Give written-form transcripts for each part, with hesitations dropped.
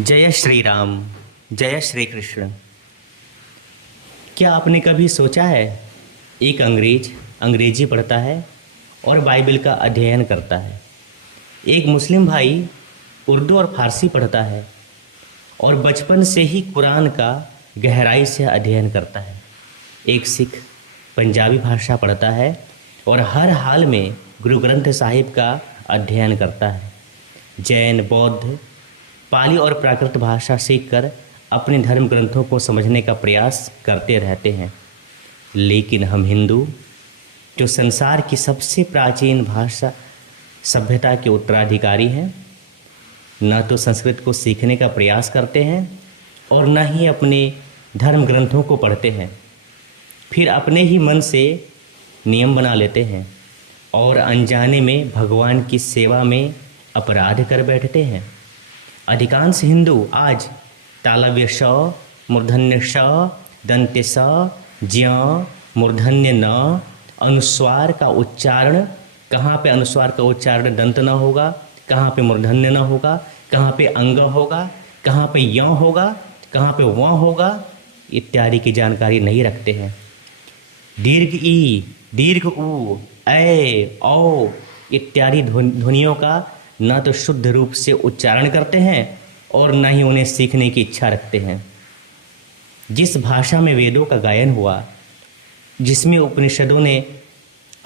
जय श्री राम, जय श्री कृष्ण। क्या आपने कभी सोचा है, एक अंग्रेज अंग्रेजी पढ़ता है और बाइबल का अध्ययन करता है, एक मुस्लिम भाई उर्दू और फारसी पढ़ता है और बचपन से ही कुरान का गहराई से अध्ययन करता है, एक सिख पंजाबी भाषा पढ़ता है और हर हाल में गुरु ग्रंथ साहिब का अध्ययन करता है, जैन बौद्ध पाली और प्राकृत भाषा सीखकर अपने धर्म ग्रंथों को समझने का प्रयास करते रहते हैं। लेकिन हम हिंदू, जो संसार की सबसे प्राचीन भाषा सभ्यता के उत्तराधिकारी हैं, न तो संस्कृत को सीखने का प्रयास करते हैं और न ही अपने धर्म ग्रंथों को पढ़ते हैं। फिर अपने ही मन से नियम बना लेते हैं और अनजाने में भगवान की सेवा में अपराध कर बैठते हैं। अधिकांश हिंदू आज तालव्य श, मूर्धन्य श, दंत्य स, ज्ञ, मूर्धन्य न, अनुस्वार का उच्चारण, कहाँ पे अनुस्वार का उच्चारण दंत न होगा, कहाँ पे मूर्धन्य न होगा, कहाँ पे अंग होगा, कहाँ पे य होगा, कहाँ पे व होगा, इत्यादि की जानकारी नहीं रखते हैं। दीर्घ ई, दीर्घ ऊ, ऐ, औ इत्यादि ध्वनियों का न तो शुद्ध रूप से उच्चारण करते हैं और न ही उन्हें सीखने की इच्छा रखते हैं। जिस भाषा में वेदों का गायन हुआ, जिसमें उपनिषदों ने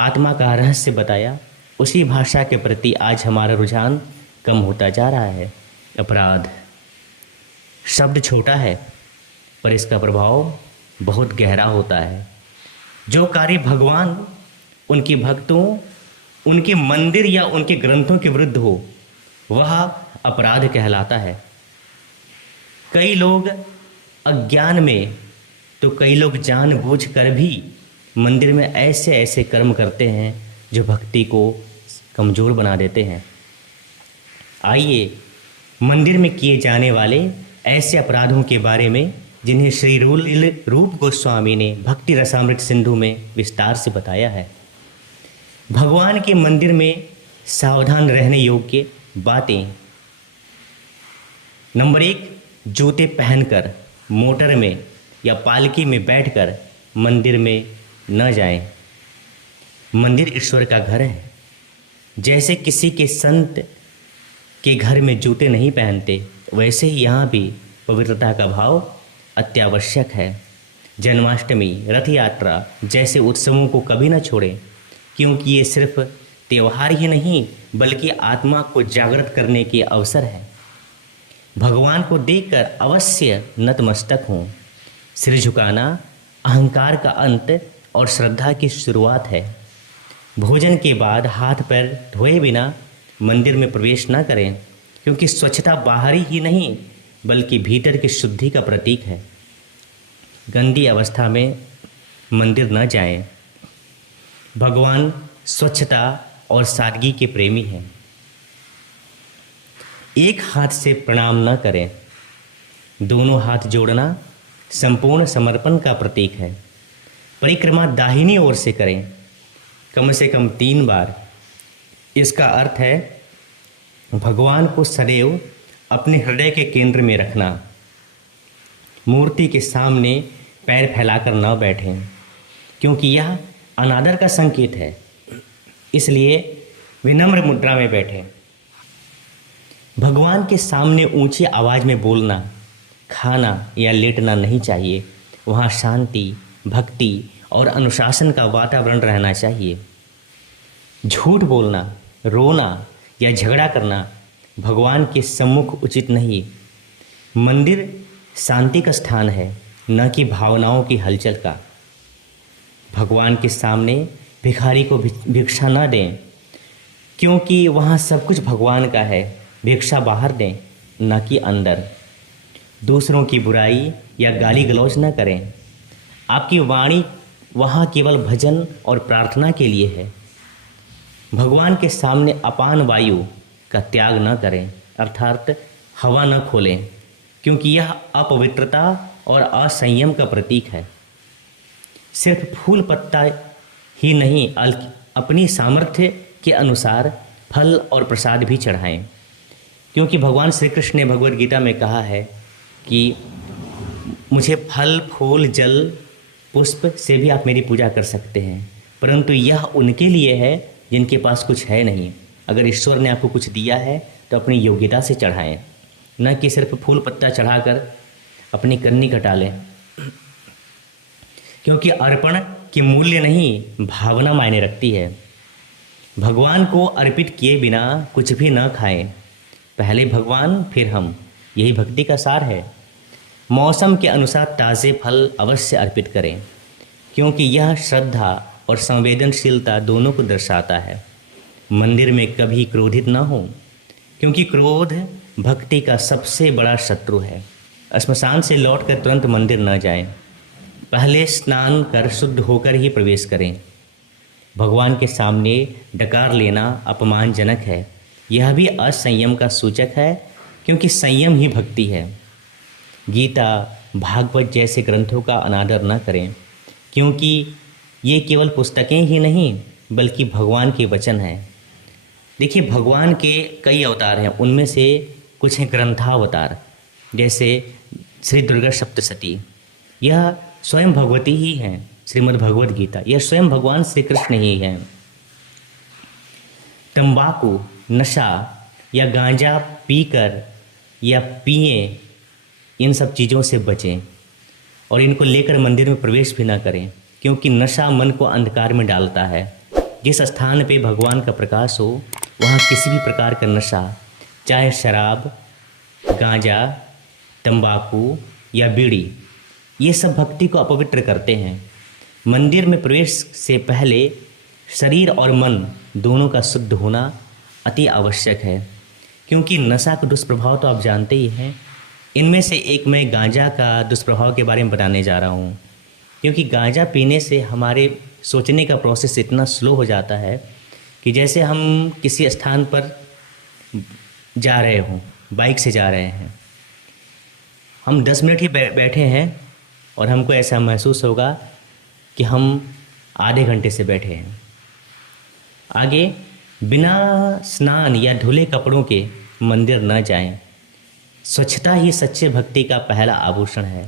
आत्मा का रहस्य बताया, उसी भाषा के प्रति आज हमारा रुझान कम होता जा रहा है। अपराध शब्द छोटा है पर इसका प्रभाव बहुत गहरा होता है। जो कार्य भगवान उनके भक्तों, उनके मंदिर या उनके ग्रंथों के विरुद्ध हो, वह अपराध कहलाता है। कई लोग अज्ञान में तो कई लोग जानबूझकर भी मंदिर में ऐसे ऐसे कर्म करते हैं जो भक्ति को कमज़ोर बना देते हैं। आइए मंदिर में किए जाने वाले ऐसे अपराधों के बारे में जिन्हें श्री रूप गोस्वामी ने भक्ति रसामृत सिंधु में विस्तार से बताया है। भगवान के मंदिर में सावधान रहने योग्य बातें। नंबर 1, जूते पहनकर मोटर में या पालकी में बैठकर मंदिर में न जाएं। मंदिर ईश्वर का घर है। जैसे किसी के संत के घर में जूते नहीं पहनते, वैसे ही यहाँ भी पवित्रता का भाव अत्यावश्यक है। जन्माष्टमी, रथ यात्रा जैसे उत्सवों को कभी न छोड़ें, क्योंकि ये सिर्फ त्यौहार ही नहीं बल्कि आत्मा को जागृत करने के अवसर है। भगवान को देखकर अवश्य नतमस्तक हों। सिर झुकाना अहंकार का अंत और श्रद्धा की शुरुआत है। भोजन के बाद हाथ पैर धोए बिना मंदिर में प्रवेश न करें, क्योंकि स्वच्छता बाहरी ही नहीं बल्कि भीतर की शुद्धि का प्रतीक है। गंदी अवस्था में मंदिर न जाएं। भगवान स्वच्छता और सादगी के प्रेमी हैं। एक हाथ से प्रणाम न करें। दोनों हाथ जोड़ना संपूर्ण समर्पण का प्रतीक है। परिक्रमा दाहिनी ओर से करें, कम से कम 3 बार। इसका अर्थ है भगवान को सदैव अपने हृदय के केंद्र में रखना। मूर्ति के सामने पैर फैलाकर न बैठें, क्योंकि यह अनादर का संकेत है। इसलिए विनम्र मुद्रा में बैठें। भगवान के सामने ऊंची आवाज़ में बोलना, खाना या लेटना नहीं चाहिए। वहाँ शांति, भक्ति और अनुशासन का वातावरण रहना चाहिए। झूठ बोलना, रोना या झगड़ा करना भगवान के सम्मुख उचित नहीं। मंदिर शांति का स्थान है, न कि भावनाओं की हलचल का। भगवान के सामने भिखारी को भिक्षा न दें, क्योंकि वहाँ सब कुछ भगवान का है। भिक्षा बाहर दें, न कि अंदर। दूसरों की बुराई या गाली गलौज न करें। आपकी वाणी वहाँ केवल भजन और प्रार्थना के लिए है। भगवान के सामने अपान वायु का त्याग न करें, अर्थात हवा न खोलें, क्योंकि यह अपवित्रता और असंयम का प्रतीक है। सिर्फ फूल पत्ता ही नहीं, अपनी सामर्थ्य के अनुसार फल और प्रसाद भी चढ़ाएं। क्योंकि भगवान श्री कृष्ण ने भगवद गीता में कहा है कि मुझे फल फूल जल पुष्प से भी आप मेरी पूजा कर सकते हैं, परंतु यह उनके लिए है जिनके पास कुछ है नहीं। अगर ईश्वर ने आपको कुछ दिया है तो अपनी योग्यता से चढ़ाएं, न कि सिर्फ फूल पत्ता चढ़ाकर अपनी करनी कटा लें। क्योंकि अर्पण की मूल्य नहीं, भावना मायने रखती है। भगवान को अर्पित किए बिना कुछ भी न खाएं। पहले भगवान फिर हम, यही भक्ति का सार है। मौसम के अनुसार ताज़े फल अवश्य अर्पित करें, क्योंकि यह श्रद्धा और संवेदनशीलता दोनों को दर्शाता है। मंदिर में कभी क्रोधित न हो, क्योंकि क्रोध भक्ति का सबसे बड़ा शत्रु है। श्मशान से लौटकर तुरंत मंदिर न जाएं। पहले स्नान कर शुद्ध होकर ही प्रवेश करें। भगवान के सामने डकार लेना अपमानजनक है। यह भी असंयम का सूचक है, क्योंकि संयम ही भक्ति है। गीता, भागवत जैसे ग्रंथों का अनादर न करें, क्योंकि ये केवल पुस्तकें ही नहीं बल्कि भगवान के वचन हैं। देखिए, भगवान के कई अवतार हैं, उनमें से कुछ हैं ग्रंथावतार, जैसे श्री दुर्गा सप्तशती, यह स्वयं भगवती ही हैं। श्रीमद् भगवद गीता, यह स्वयं भगवान श्री कृष्ण ही हैं। तंबाकू, नशा या गांजा पीकर या पिए, इन सब चीज़ों से बचें और इनको लेकर मंदिर में प्रवेश भी ना करें, क्योंकि नशा मन को अंधकार में डालता है। जिस स्थान पे भगवान का प्रकाश हो वहाँ किसी भी प्रकार का नशा, चाहे शराब, गांजा, तंबाकू या बीड़ी, ये सब भक्ति को अपवित्र करते हैं। मंदिर में प्रवेश से पहले शरीर और मन दोनों का शुद्ध होना अति आवश्यक है, क्योंकि नशा का दुष्प्रभाव तो आप जानते ही हैं। इनमें से एक मैं गांजा का दुष्प्रभाव के बारे में बताने जा रहा हूँ, क्योंकि गांजा पीने से हमारे सोचने का प्रोसेस इतना स्लो हो जाता है कि जैसे हम किसी स्थान पर जा रहे हों, बाइक से जा रहे हैं, हम 10 मिनट ही बैठे हैं और हमको ऐसा महसूस होगा कि हम आधे घंटे से बैठे हैं। आगे, बिना स्नान या धुले कपड़ों के मंदिर न जाएं। स्वच्छता ही सच्चे भक्ति का पहला आभूषण है।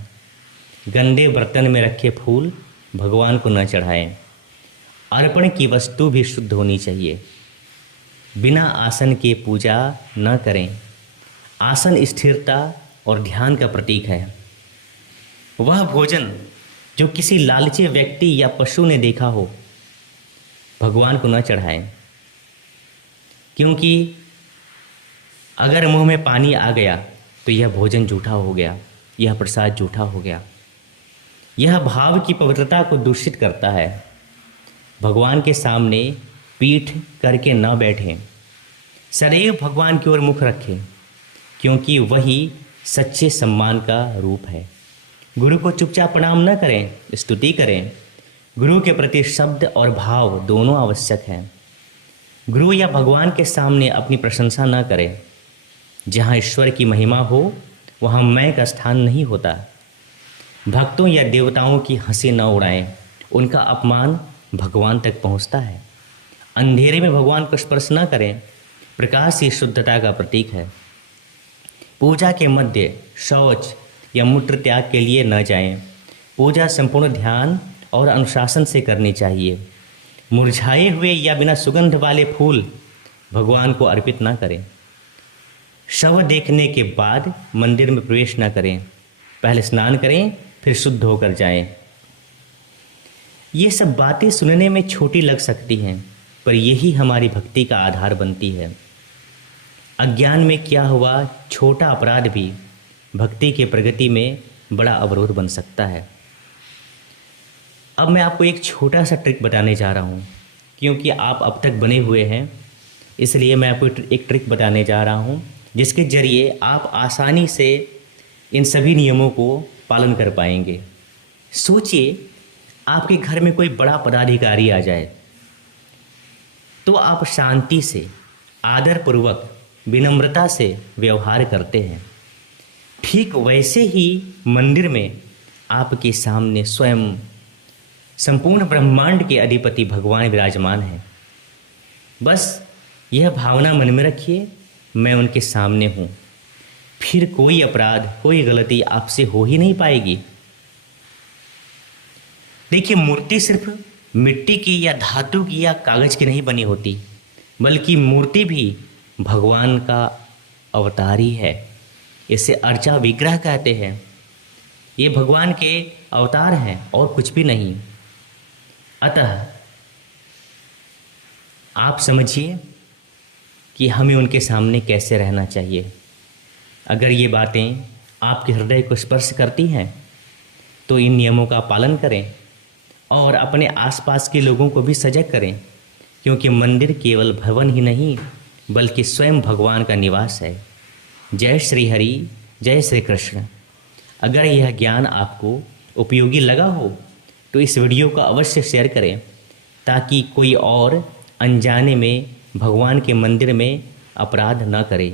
गंदे बर्तन में रखे फूल भगवान को न चढ़ाएं। अर्पण की वस्तु भी शुद्ध होनी चाहिए। बिना आसन के पूजा न करें। आसन स्थिरता और ध्यान का प्रतीक है। वह भोजन जो किसी लालची व्यक्ति या पशु ने देखा हो, भगवान को न चढ़ाएं, क्योंकि अगर मुंह में पानी आ गया तो यह भोजन जूठा हो गया, यह प्रसाद जूठा हो गया। यह भाव की पवित्रता को दूषित करता है। भगवान के सामने पीठ करके न बैठें। सदैव भगवान की ओर मुख रखें, क्योंकि वही सच्चे सम्मान का रूप है। गुरु को चुपचाप प्रणाम न करें, स्तुति करें। गुरु के प्रति शब्द और भाव दोनों आवश्यक हैं। गुरु या भगवान के सामने अपनी प्रशंसा न करें। जहाँ ईश्वर की महिमा हो वहाँ मैं का स्थान नहीं होता। भक्तों या देवताओं की हंसी न उड़ाएं, उनका अपमान भगवान तक पहुँचता है। अंधेरे में भगवान को स्पर्श न करें, प्रकाश ही शुद्धता का प्रतीक है। पूजा के मध्य शौच या मूत्र त्याग के लिए न जाएं। पूजा संपूर्ण ध्यान और अनुशासन से करनी चाहिए। मुरझाए हुए या बिना सुगंध वाले फूल भगवान को अर्पित न करें। शव देखने के बाद मंदिर में प्रवेश न करें। पहले स्नान करें, फिर शुद्ध होकर जाएं। ये सब बातें सुनने में छोटी लग सकती हैं, पर यही हमारी भक्ति का आधार बनती है। अज्ञान में क्या हुआ छोटा अपराध भी भक्ति के प्रगति में बड़ा अवरोध बन सकता है। अब मैं आपको एक छोटा सा ट्रिक बताने जा रहा हूँ, क्योंकि आप अब तक बने हुए हैं, इसलिए मैं आपको एक ट्रिक बताने जा रहा हूँ जिसके ज़रिए आप आसानी से इन सभी नियमों को पालन कर पाएंगे। सोचिए, आपके घर में कोई बड़ा पदाधिकारी आ जाए तो आप शांति से, आदरपूर्वक, विनम्रता से व्यवहार करते हैं। ठीक वैसे ही मंदिर में आपके सामने स्वयं संपूर्ण ब्रह्मांड के अधिपति भगवान विराजमान हैं। बस यह भावना मन में रखिए, मैं उनके सामने हूँ, फिर कोई अपराध, कोई गलती आपसे हो ही नहीं पाएगी। देखिए, मूर्ति सिर्फ मिट्टी की या धातु की या कागज़ की नहीं बनी होती, बल्कि मूर्ति भी भगवान का अवतार ही है। इसे अर्चा विग्रह कहते हैं। ये भगवान के अवतार हैं और कुछ भी नहीं। अतः आप समझिए कि हमें उनके सामने कैसे रहना चाहिए। अगर ये बातें आपके हृदय को स्पर्श करती हैं तो इन नियमों का पालन करें और अपने आसपास के लोगों को भी सजग करें, क्योंकि मंदिर केवल भवन ही नहीं बल्कि स्वयं भगवान का निवास है। जय श्री हरि, जय श्री कृष्ण। अगर यह ज्ञान आपको उपयोगी लगा हो तो इस वीडियो को अवश्य शेयर करें, ताकि कोई और अनजाने में भगवान के मंदिर में अपराध न करे।